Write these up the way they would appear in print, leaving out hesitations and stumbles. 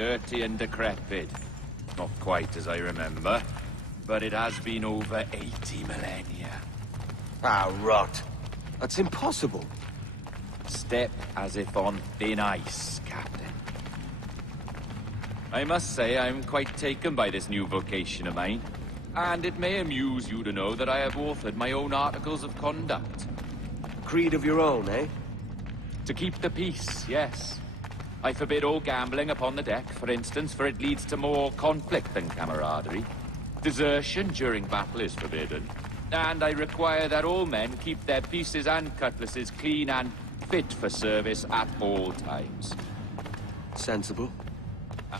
dirty and decrepit. Not quite as I remember, but it has been over 80 millennia. Ah, rot. That's impossible. Step as if on thin ice, Captain. I must say I'm quite taken by this new vocation of mine. And it may amuse you to know that I have authored my own articles of conduct. A creed of your own, eh? To keep the peace, yes. I forbid all gambling upon the deck, for instance, for it leads to more conflict than camaraderie. Desertion during battle is forbidden. And I require that all men keep their pieces and cutlasses clean and fit for service at all times. Sensible.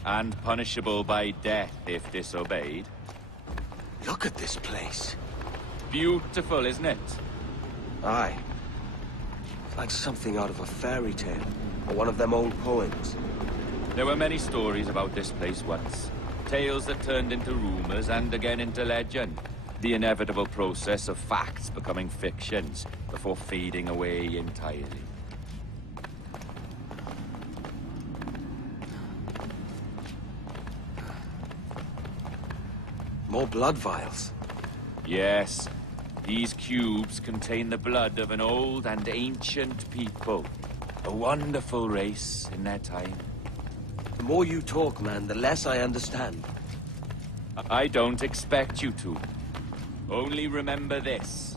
And punishable by death if disobeyed. Look at this place. Beautiful, isn't it? Aye. It's like something out of a fairy tale, or one of them old poems. There were many stories about this place once. Tales that turned into rumors and again into legend. The inevitable process of facts becoming fictions before fading away entirely. More blood vials. Yes. These cubes contain the blood of an old and ancient people. A wonderful race in their time. The more you talk, man, the less I understand. I don't expect you to. Only remember this.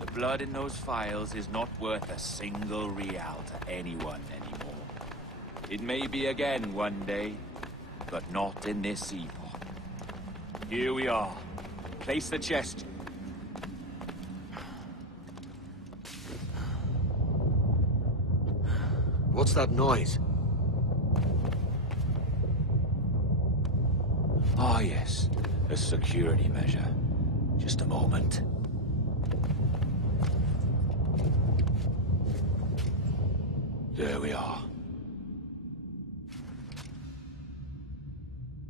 The blood in those files is not worth a single real to anyone anymore. It may be again one day, but not in this epoch. Here we are. Place the chest. What's that noise? Ah, yes. A security measure. Just a moment. There we are.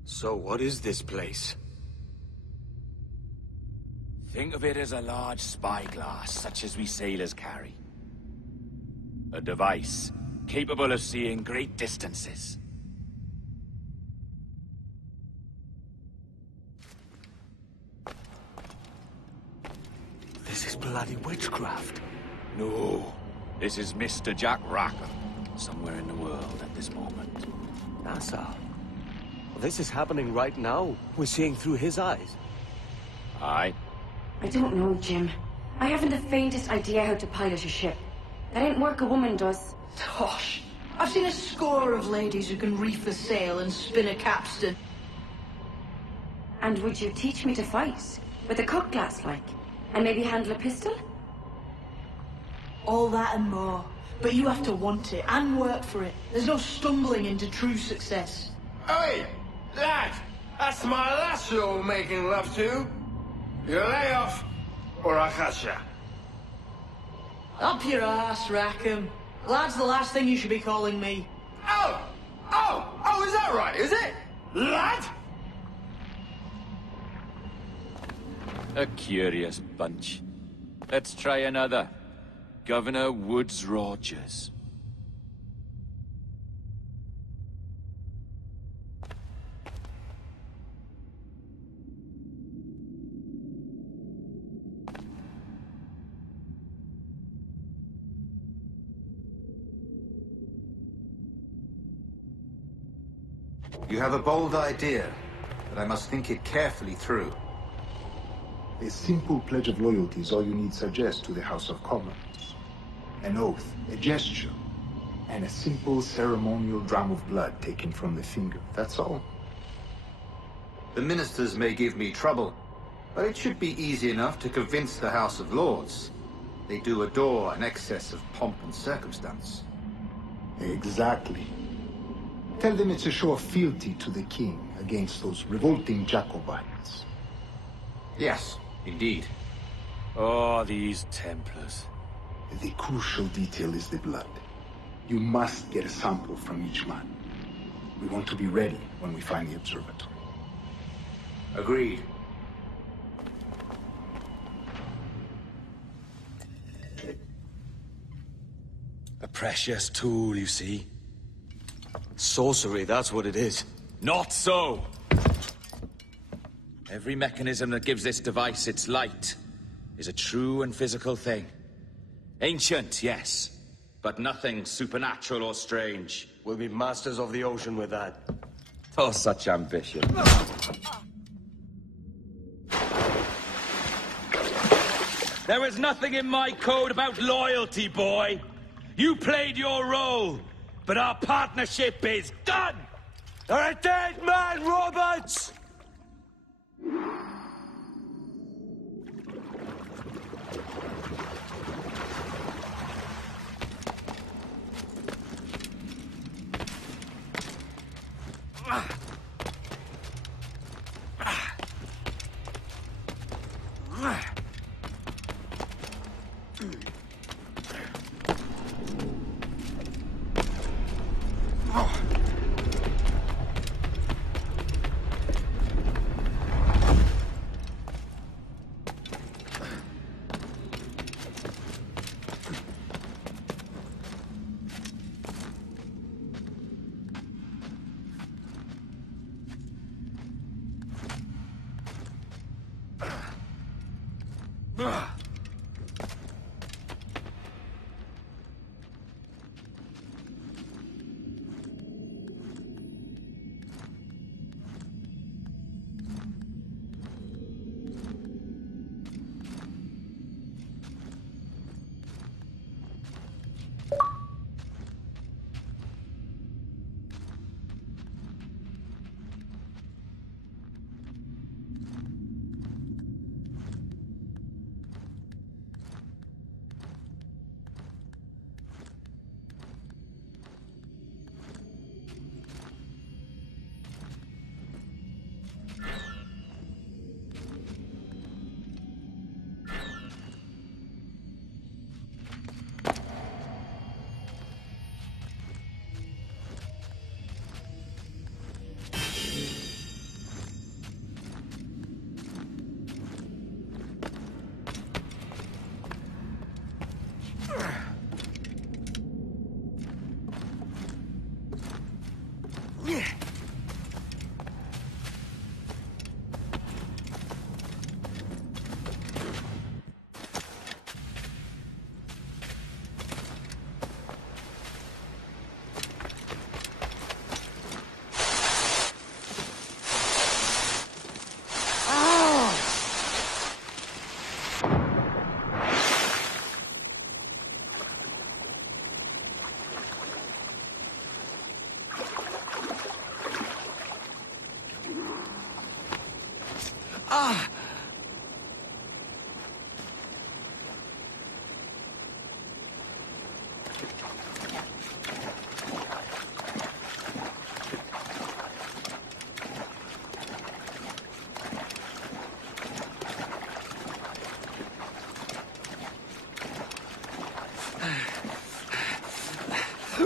So what is this place? Think of it as a large spyglass, such as we sailors carry. A device capable of seeing great distances. This is bloody witchcraft. No, this is Mr. Jack Rackham, somewhere in the world at this moment. NASA. Well, this is happening right now. We're seeing through his eyes. Aye. I don't know, Jim. I haven't the faintest idea how to pilot a ship. That ain't work a woman does. Tosh. I've seen a score of ladies who can reef a sail and spin a capstan. And would you teach me to fight? With a cutlass, like? And maybe handle a pistol? All that and more. But you have to want it and work for it. There's no stumbling into true success. Hey, lad! That's my lass you're making love to. You lay off, or I'll catch ya. Up your ass, Rackham. Lad's the last thing you should be calling me. Oh, is that right, is it? Lad? A curious bunch. Let's try another. Governor Woods Rogers. You have a bold idea, but I must think it carefully through. A simple pledge of loyalty is all you need suggest to the House of Commons. An oath, a gesture, and a simple ceremonial dram of blood taken from the finger. That's all. The ministers may give me trouble, but it should be easy enough to convince the House of Lords. They do adore an excess of pomp and circumstance. Exactly. Tell them it's a show of fealty to the king against those revolting Jacobites. Yes, indeed. Oh, these Templars. The crucial detail is the blood. You must get a sample from each man. We want to be ready when we find the observatory. Agreed. A precious tool, you see. Sorcery, that's what it is. Not so! Every mechanism that gives this device its light is a true and physical thing. Ancient, yes, but nothing supernatural or strange. We'll be masters of the ocean with that. Oh, such ambition. There was nothing in my code about loyalty, boy. You played your role, but our partnership is done! You're a dead man, Roberts!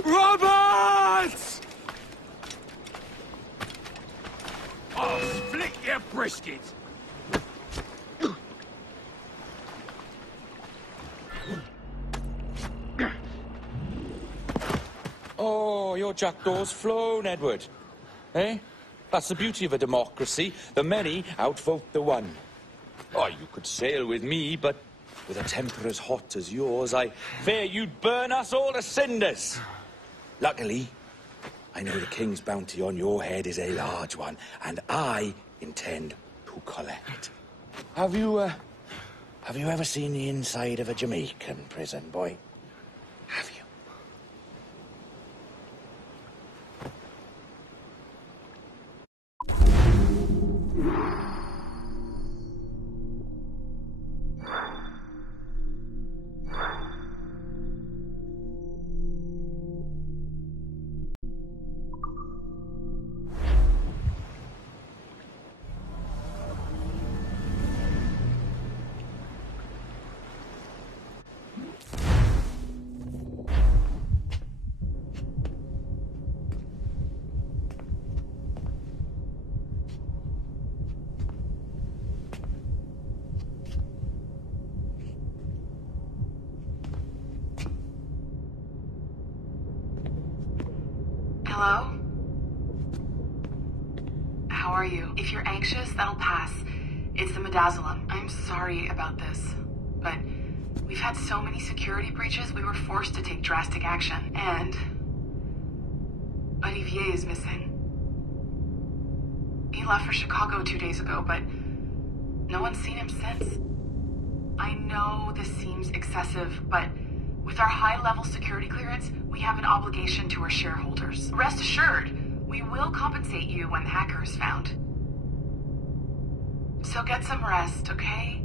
Roberts! I'll split your brisket! Oh, your jackdaw's flown, Edward. Eh? That's the beauty of a democracy. The many outvote the one. Oh, you could sail with me, but with a temper as hot as yours, I fear you'd burn us all to cinders. Luckily, I know the king's bounty on your head is a large one, and I intend to collect. Have you ever seen the inside of a Jamaican prison, boy? Have you? Hello? how are you? If you're anxious, that'll pass. It's the midazolam. I'm sorry about this, but we've had so many security breaches, we were forced to take drastic action. And Olivier is missing. He left for Chicago 2 days ago, but no one's seen him since. I know this seems excessive, but with our high-level security clearance, we have an obligation to our shareholders. Rest assured, we will compensate you when the hacker is found. So get some rest, okay?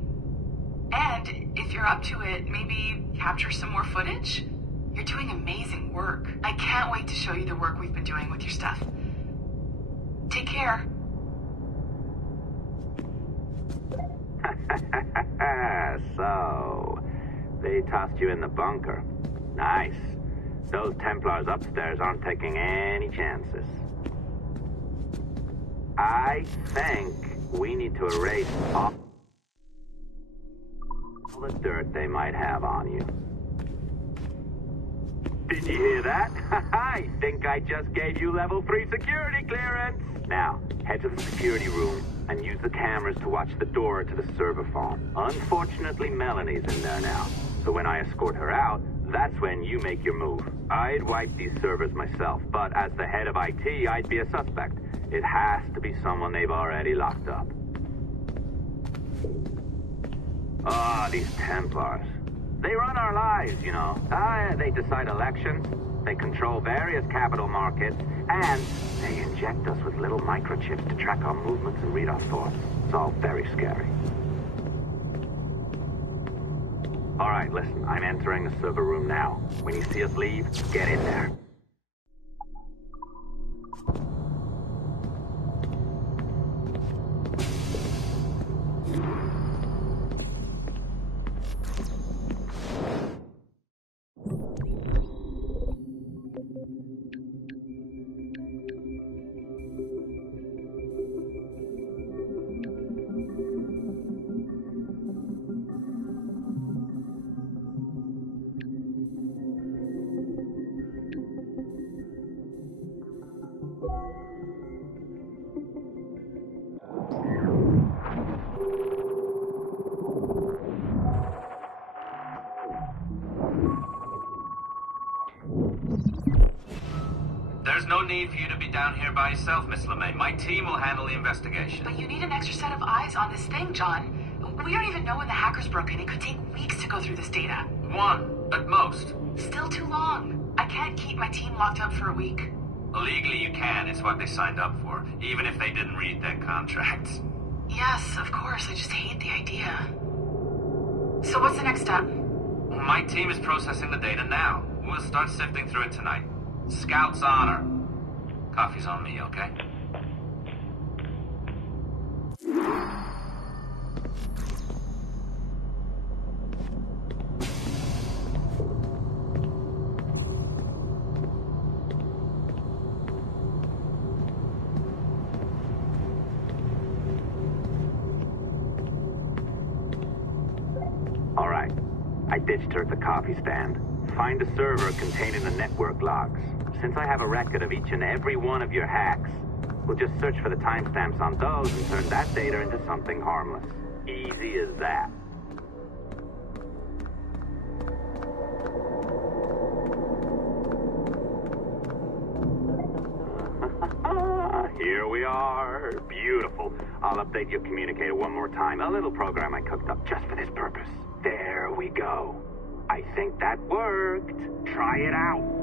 And if you're up to it, maybe capture some more footage? You're doing amazing work. I can't wait to show you the work we've been doing with your stuff. Take care. So, they tossed you in the bunker. Nice. Those Templars upstairs aren't taking any chances. I think we need to erase all the dirt they might have on you. Did you hear that? I think I just gave you level 3 security clearance. Now, head to the security room and use the cameras to watch the door to the server farm. Unfortunately, Melanie's in there now. So when I escort her out, that's when you make your move. I'd wipe these servers myself, but as the head of IT, I'd be a suspect. It has to be someone they've already locked up. Ah, these Templars. They run our lives, you know. They decide elections, they control various capital markets, and they inject us with little microchips to track our movements and read our thoughts. It's all very scary. All right, listen, I'm entering the server room now. When you see us leave, get in there. There's no need for you to be down here by yourself, Miss LeMay. My team will handle the investigation. But you need an extra set of eyes on this thing, John. We don't even know when the hacker's broken. It could take weeks to go through this data. 1, at most. Still too long. I can't keep my team locked up for a week. Legally you can. It's what they signed up for, even if they didn't read their contracts. Yes, of course. I just hate the idea. So what's the next step? My team is processing the data now. We'll start sifting through it tonight. Scout's honor. Coffee's on me, okay? All right. I ditched her at the coffee stand. Find a server containing the network logs. Since I have a record of each and every one of your hacks, we'll just search for the timestamps on those and turn that data into something harmless. Easy as that. Here we are. Beautiful. I'll update your communicator one more time. A little program I cooked up just for this purpose. There we go. I think that worked. Try it out.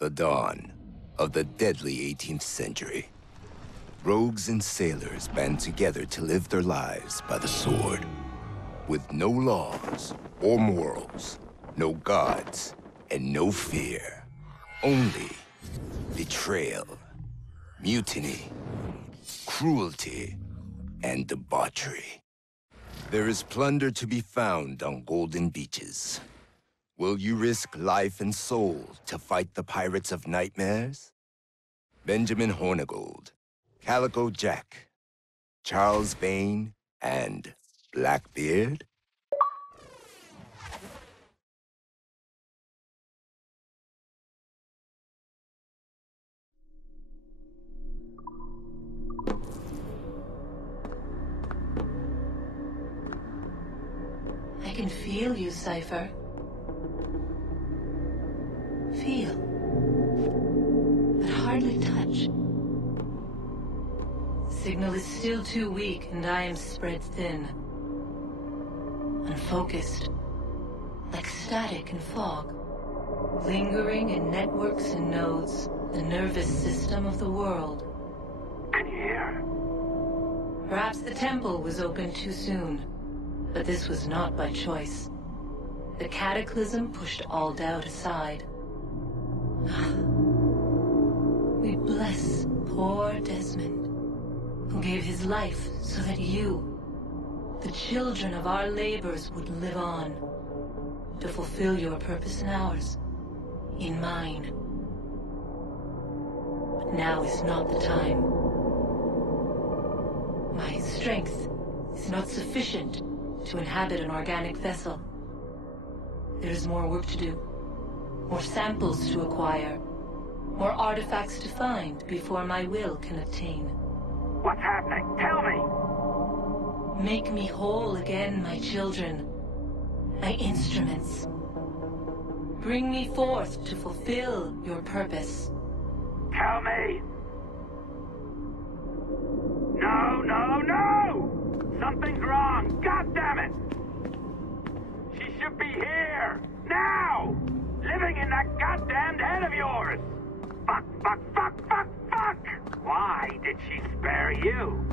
The dawn of the deadly 18th century. Rogues and sailors band together to live their lives by the sword. With no laws or morals, no gods, and no fear. Only betrayal, mutiny, cruelty, and debauchery. There is plunder to be found on golden beaches. Will you risk life and soul to fight the pirates of nightmares? Benjamin Hornigold, Calico Jack, Charles Vane, and Blackbeard? I can feel you, Cypher. Feel. But hardly touch. Signal is still too weak, and I am spread thin. Unfocused. Like static and fog. Lingering in networks and nodes. The nervous system of the world. Can you hear? Perhaps the temple was opened too soon. But this was not by choice. The cataclysm pushed all doubt aside. We bless poor Desmond, who gave his life so that you, the children of our labors, would live on, to fulfill your purpose in ours, in mine. But now is not the time. My strength is not sufficient to inhabit an organic vessel. There is more work to do, more samples to acquire, more artifacts to find before my will can obtain. What's happening? Tell me! Make me whole again, my children, my instruments. Bring me forth to fulfill your purpose. Tell me! No, no, no! Something's wrong! God damn it! She should be here! Now! Living in that goddamned head of yours! Fuck, fuck, fuck, fuck, fuck! Why did she spare you?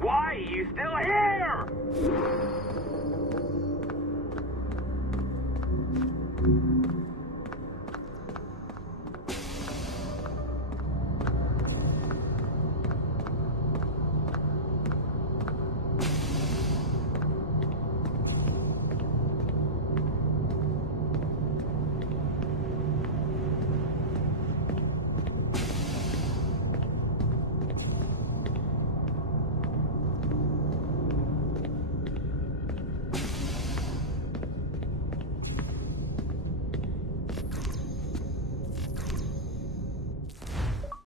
Why are you still here?